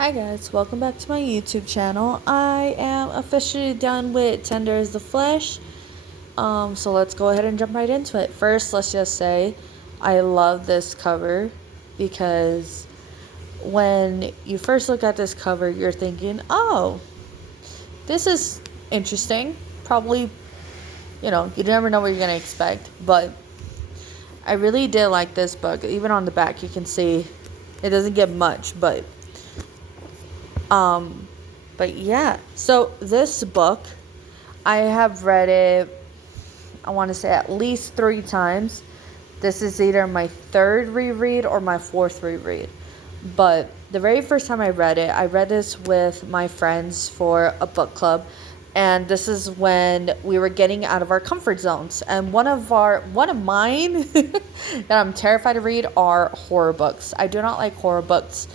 Hi guys, welcome back to my YouTube channel. I am officially done with Tender is the Flesh. So let's go ahead and jump right into it. First, let's just say I love this cover because when you first look at this cover, you're thinking, oh, this is interesting. Probably, you never know what you're going to expect. But I really did like this book. Even on the back, you can see it doesn't get much, um, but yeah, so this book, I have read it, I want to say at least 3 times. This is either my third reread or my fourth reread. But the very first time I read this with my friends for a book club. And this is when we were getting out of our comfort zones. And one of mine that I'm terrified to read are horror books. I do not like horror books.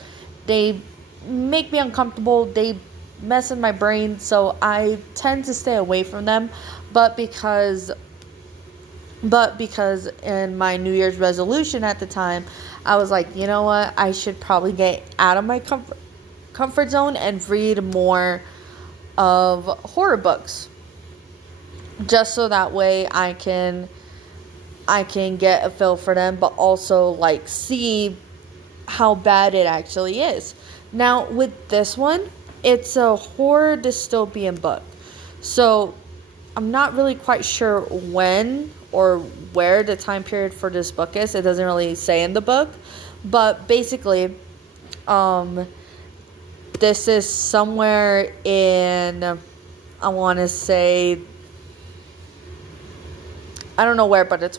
They make me uncomfortable. They mess in my brain, so I tend to stay away from them. But because in my New Year's resolution at the time, I was like, you know what? I should probably get out of my comfort zone and read more of horror books, just so that way I can get a feel for them, but also like see how bad it actually is. Now, with this one, it's a horror dystopian book. So, I'm not really quite sure when or where the time period for this book is. It doesn't really say in the book. But basically, um, this is somewhere in, I want to say, I don't know where, but it's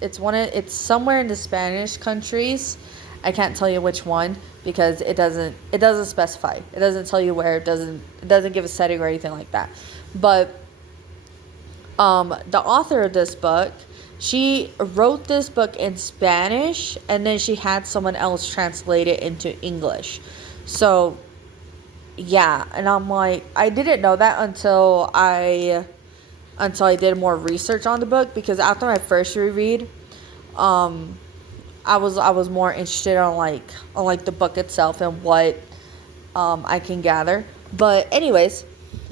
it's somewhere in the Spanish countries. I can't tell you which one because it doesn't specify. It doesn't tell you where. It doesn't give a setting or anything like that. But the author of this book, she wrote this book in Spanish and then she had someone else translate it into English. So yeah, and I'm like, I didn't know that until I did more research on the book, because after my first reread, um, I was more interested on like the book itself and what I can gather. But anyways,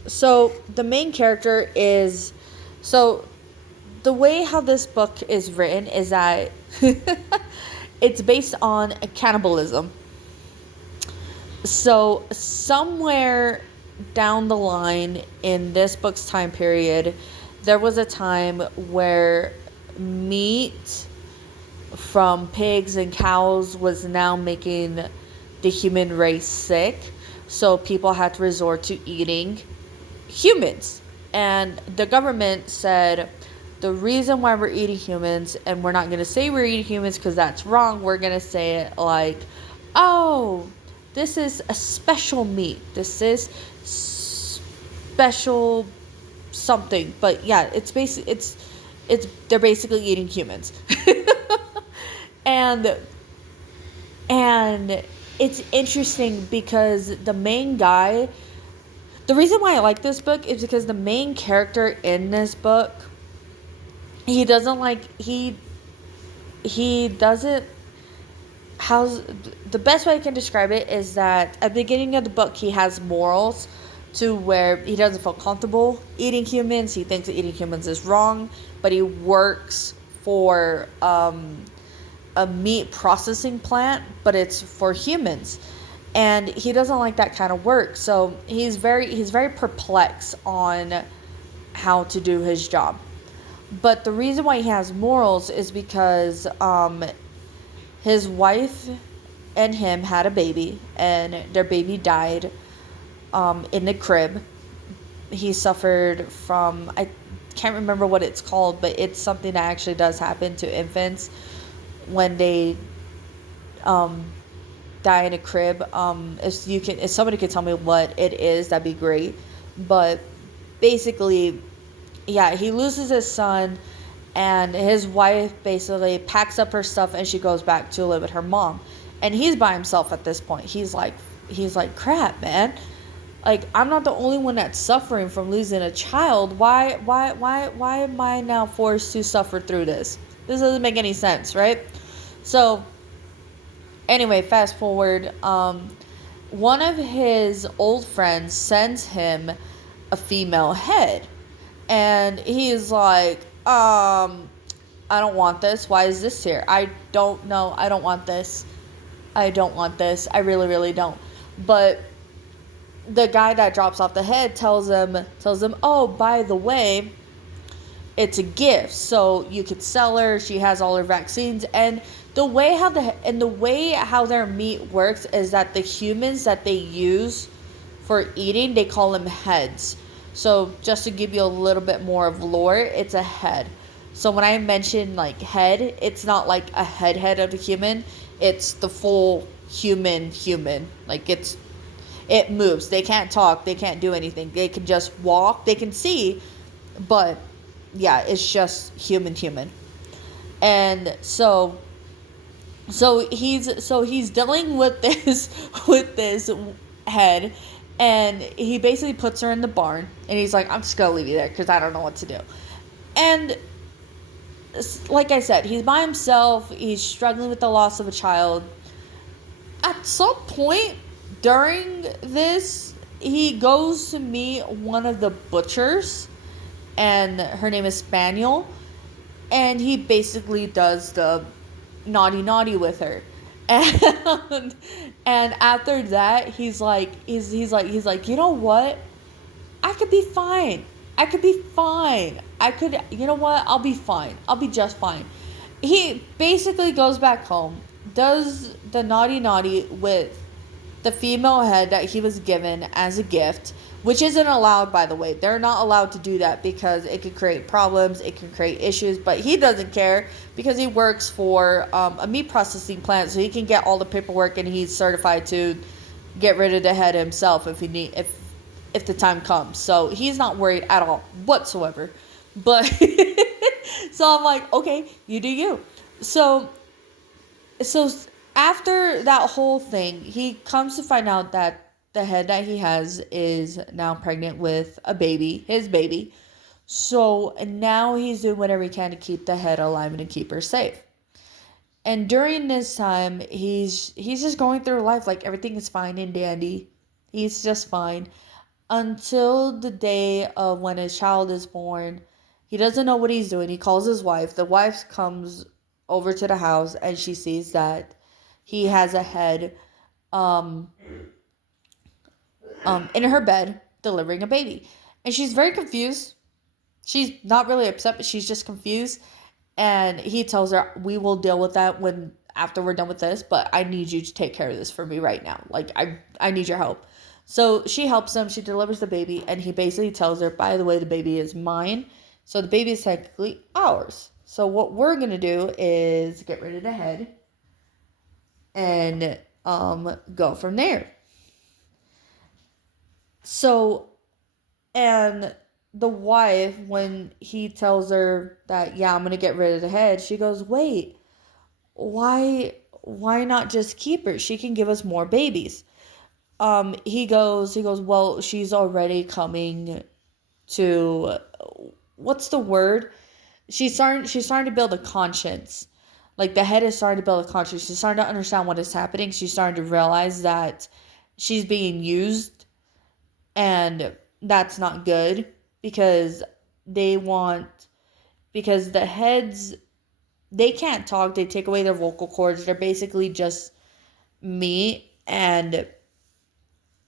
so the main character is, so the way how this book is written is that it's based on cannibalism. So somewhere down the line in this book's time period, there was a time where meat from pigs and cows was now making the human race sick. So people had to resort to eating humans. And the government said, the reason why we're eating humans, and we're not going to say we're eating humans because that's wrong, we're going to say it like, oh, this is a special meat. This is special something. But yeah, it's they're basically eating humans. and and it's interesting because the reason why I like this book is because the main character in this book, he doesn't like he doesn't how's the best way I can describe it is that at the beginning of the book he has morals to where he doesn't feel comfortable eating humans. He thinks that eating humans is wrong, but he works for a meat processing plant, but it's for humans. And he doesn't like that kind of work. So he's very perplexed on how to do his job. But the reason why he has morals is because his wife and him had a baby, and their baby died in the crib. He suffered from, I can't remember what it's called, but it's something that actually does happen to infants when they um, die in a crib. If somebody could tell me what it is, that'd be great. But basically, yeah, he loses his son, and his wife basically packs up her stuff and she goes back to live with her mom. And he's by himself at this point. He's like, crap, man. Like, I'm not the only one that's suffering from losing a child. Why am I now forced to suffer through this? This doesn't make any sense, right? So, anyway, fast forward. one of his old friends sends him a female head. And he's like, I don't want this. Why is this here? I don't know. I don't want this. I don't want this. I really, really don't. But the guy that drops off the head tells him, oh, by the way, it's a gift, so you could sell her. She has all her vaccines, and the way how their meat works is that the humans that they use for eating, they call them heads. So just to give you a little bit more of lore, it's a head. So when I mention like head, it's not like a head of the human. It's the full human. Like it moves. They can't talk. They can't do anything. They can just walk. They can see, but yeah, it's just human. And so he's dealing with this with this head, and he basically puts her in the barn, and he's like, I'm just gonna leave you there because I don't know what to do. And like I said, he's by himself. He's struggling with the loss of a child. At some point during this, he goes to meet one of the butchers, and her name is Spaniel, and he basically does the naughty with her. And after that, he's like, you know what, I could be fine. You know what, I'll be fine. I'll be just fine. He basically goes back home, does the naughty with the female head that he was given as a gift, which isn't allowed, by the way. They're not allowed to do that because it could create problems, it can create issues, but he doesn't care because he works for a meat processing plant, so he can get all the paperwork, and he's certified to get rid of the head himself if the time comes. So he's not worried at all whatsoever. But so I'm like, okay, you do you. So after that whole thing, he comes to find out that the head that he has is now pregnant with a baby, his baby. So now he's doing whatever he can to keep the head alive and to keep her safe. And during this time, he's just going through life like everything is fine and dandy. He's just fine until the day of when his child is born. He doesn't know what he's doing. He calls his wife. The wife comes over to the house, and she sees that he has a head um, in her bed delivering a baby. And she's very confused. She's not really upset, but she's just confused. And he tells her, we will deal with that when after we're done with this, but I need you to take care of this for me right now. Like, I need your help. So she helps him. She delivers the baby, and he basically tells her, by the way, the baby is mine. So the baby is technically ours. So what we're going to do is get rid of the head and go from there. So, and the wife, when he tells her that, yeah, I'm going to get rid of the head, she goes, wait, why not just keep her? She can give us more babies. He goes, well, she's already coming to, what's the word? She's starting to build a conscience. Like, the head is starting to build a conscience. She's starting to understand what is happening. She's starting to realize that she's being used, and that's not good because because the heads, they can't talk. They take away their vocal cords. They're basically just meat. And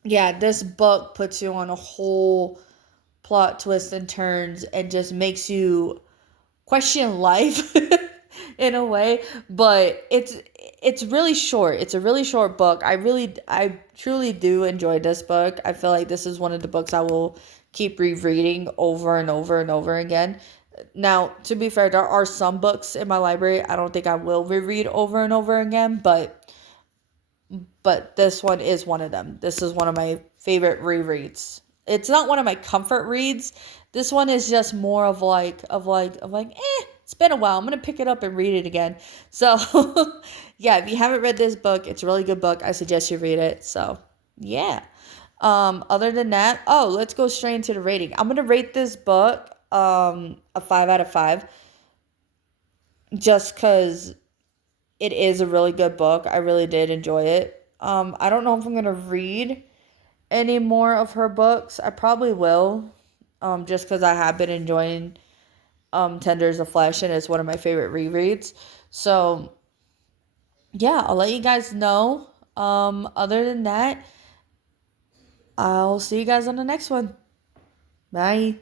yeah, this book puts you on a whole plot twist and turns and just makes you question life in a way. But it's really short. It's a really short book. I truly do enjoy this book. I feel like this is one of the books I will keep rereading over and over and over again. Now, to be fair, there are some books in my library I don't think I will reread over and over again, but this one is one of them. This is one of my favorite rereads. It's not one of my comfort reads. This one is just more of it's been a while. I'm gonna pick it up and read it again. So yeah, if you haven't read this book, it's a really good book. I suggest you read it. So yeah. Other than that, let's go straight into the rating. I'm gonna rate this book a 5 out of 5, just because it is a really good book. I really did enjoy it. I don't know if I'm gonna read any more of her books. I probably will, just because I have been enjoying Tender as a Flesh, and it's one of my favorite rereads. So yeah, I'll let you guys know. Other than that, I'll see you guys on the next one. Bye.